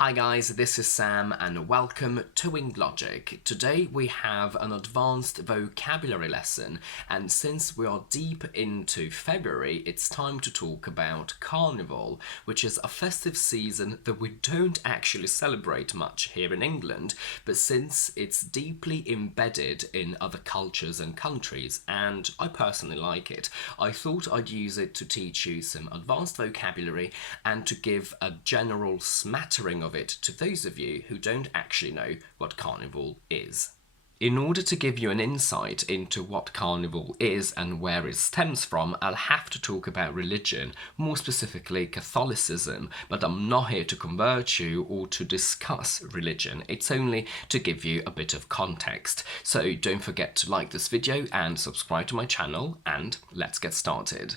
Hi guys, this is Sam and welcome to Winged Logic. Today we have an advanced vocabulary lesson, and since we are deep into February, it's time to talk about Carnival, which is a festive season that we don't actually celebrate much here in England, but since it's deeply embedded in other cultures and countries, and I personally like it, I thought I'd use it to teach you some advanced vocabulary and to give a general smattering of it to those of you who don't actually know what Carnival is. In order to give you an insight into what Carnival is and where it stems from, I'll have to talk about religion, more specifically Catholicism, but I'm not here to convert you or to discuss religion. It's only to give you a bit of context. So don't forget to like this video and subscribe to my channel, and let's get started.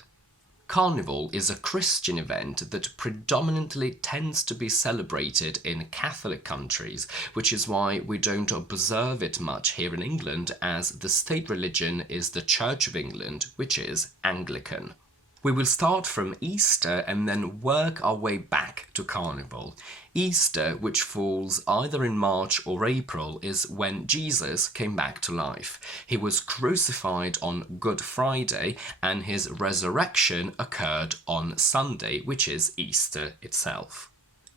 Carnival is a Christian event that predominantly tends to be celebrated in Catholic countries, which is why we don't observe it much here in England, as the state religion is the Church of England, which is Anglican. We will start from Easter and then work our way back to Carnival. Easter, which falls either in March or April, is when Jesus came back to life. He was crucified on Good Friday and his resurrection occurred on Sunday, which is Easter itself.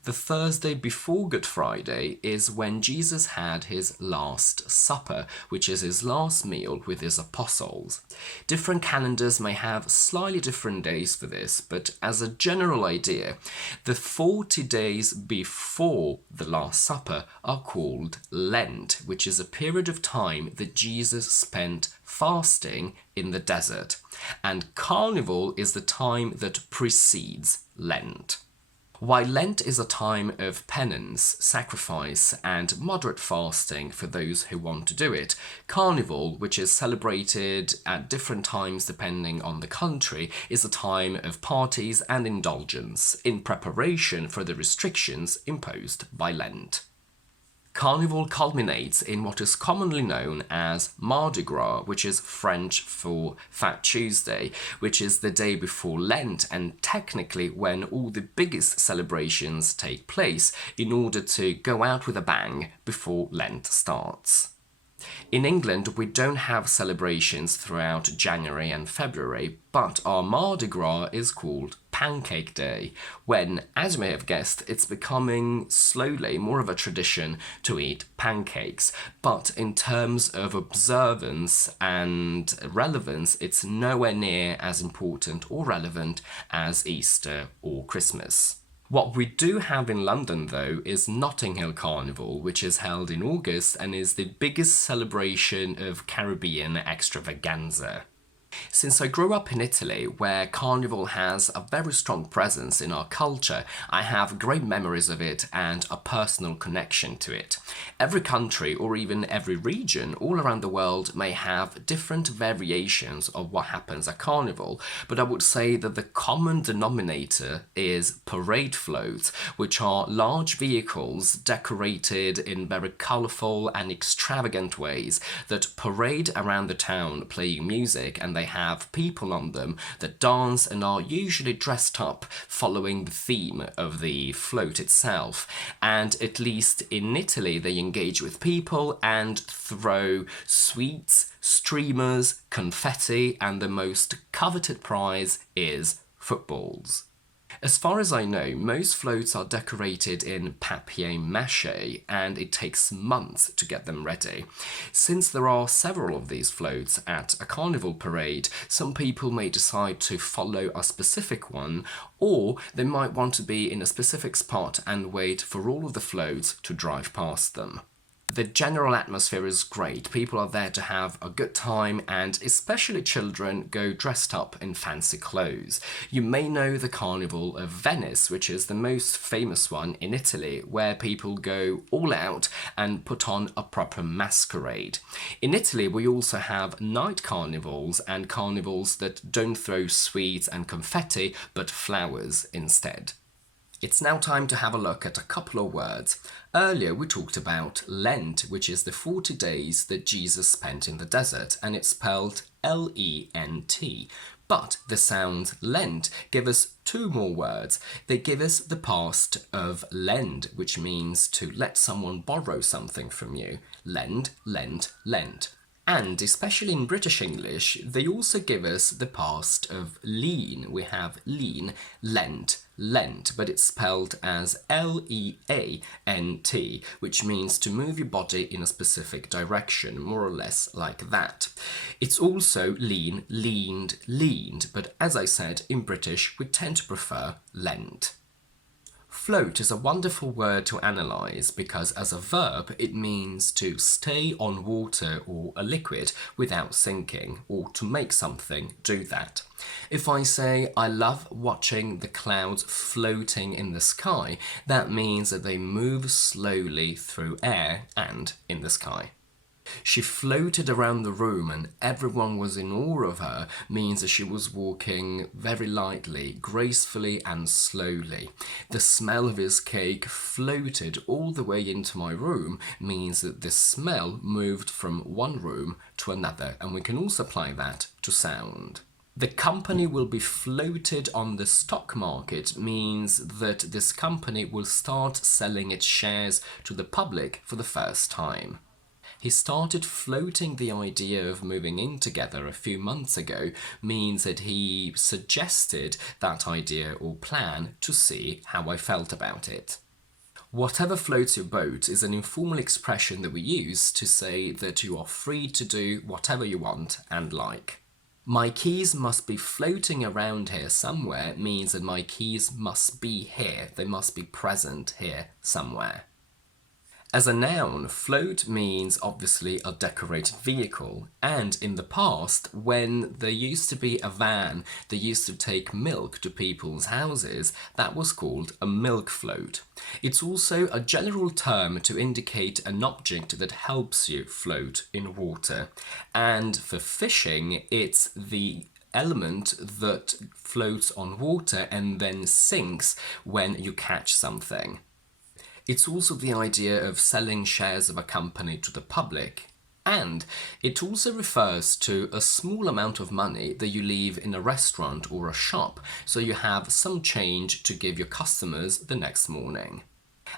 The Thursday before Good Friday is when Jesus had his Last Supper, which is his last meal with his apostles. Different calendars may have slightly different days for this, but as a general idea, the 40 days before the Last Supper are called Lent, which is a period of time that Jesus spent fasting in the desert. And Carnival is the time that precedes Lent. While Lent is a time of penance, sacrifice, and moderate fasting for those who want to do it, Carnival, which is celebrated at different times depending on the country, is a time of parties and indulgence in preparation for the restrictions imposed by Lent. Carnival culminates in what is commonly known as Mardi Gras, which is French for Fat Tuesday, which is the day before Lent and technically when all the biggest celebrations take place in order to go out with a bang before Lent starts. In England, we don't have celebrations throughout January and February, but our Mardi Gras is called Pancake Day, when, as you may have guessed, it's becoming slowly more of a tradition to eat pancakes. But in terms of observance and relevance, it's nowhere near as important or relevant as Easter or Christmas. What we do have in London, though, is Notting Hill Carnival, which is held in August and is the biggest celebration of Caribbean extravaganza. Since I grew up in Italy, where Carnival has a very strong presence in our culture, I have great memories of it and a personal connection to it. Every country, or even every region all around the world, may have different variations of what happens at Carnival, but I would say that the common denominator is parade floats, which are large vehicles decorated in very colourful and extravagant ways that parade around the town playing music, and they have people on them that dance and are usually dressed up following the theme of the float itself. And at least in Italy, they engage with people and throw sweets, streamers, confetti, and the most coveted prize is footballs. As far as I know, most floats are decorated in papier-mâché, and it takes months to get them ready. Since there are several of these floats at a carnival parade, some people may decide to follow a specific one, or they might want to be in a specific spot and wait for all of the floats to drive past them. The general atmosphere is great. People are there to have a good time, and especially children go dressed up in fancy clothes. You may know the Carnival of Venice, which is the most famous one in Italy, where people go all out and put on a proper masquerade. In Italy, we also have night carnivals and carnivals that don't throw sweets and confetti, but flowers instead. It's now time to have a look at a couple of words. Earlier we talked about Lent, which is the 40 days that Jesus spent in the desert, and it's spelled L-E-N-T. But the sounds lent give us two more words. They give us the past of lend, which means to let someone borrow something from you. Lend, lent, lent. And especially in British English, they also give us the past of lean. We have lean, lent, lent, but it's spelled as L-E-A-N-T, which means to move your body in a specific direction, more or less like that. It's also lean, leaned, leaned, but as I said, in British, we tend to prefer lent. Float is a wonderful word to analyse because as a verb it means to stay on water or a liquid without sinking, or to make something do that. If I say I love watching the clouds floating in the sky, that means that they move slowly through air and in the sky. She floated around the room and everyone was in awe of her means that she was walking very lightly, gracefully and slowly. The smell of his cake floated all the way into my room means that the smell moved from one room to another, and we can also apply that to sound. The company will be floated on the stock market means that this company will start selling its shares to the public for the first time. He started floating the idea of moving in together a few months ago means that he suggested that idea or plan to see how I felt about it. Whatever floats your boat is an informal expression that we use to say that you are free to do whatever you want and like. My keys must be floating around here somewhere means that my keys must be here. They must be present here somewhere. As a noun, float means obviously a decorated vehicle, and in the past, when there used to be a van that used to take milk to people's houses, that was called a milk float. It's also a general term to indicate an object that helps you float in water, and for fishing, it's the element that floats on water and then sinks when you catch something. It's also the idea of selling shares of a company to the public. And it also refers to a small amount of money that you leave in a restaurant or a shop, so you have some change to give your customers the next morning.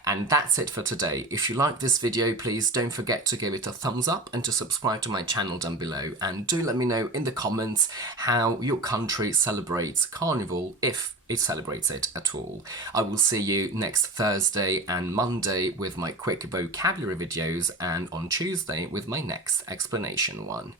And that's it for today. If you like this video, please don't forget to give it a thumbs up and to subscribe to my channel down below. And do let me know in the comments how your country celebrates Carnival, if it celebrates it at all. I will see you next Thursday and Monday with my quick vocabulary videos, and on Tuesday with my next explanation one.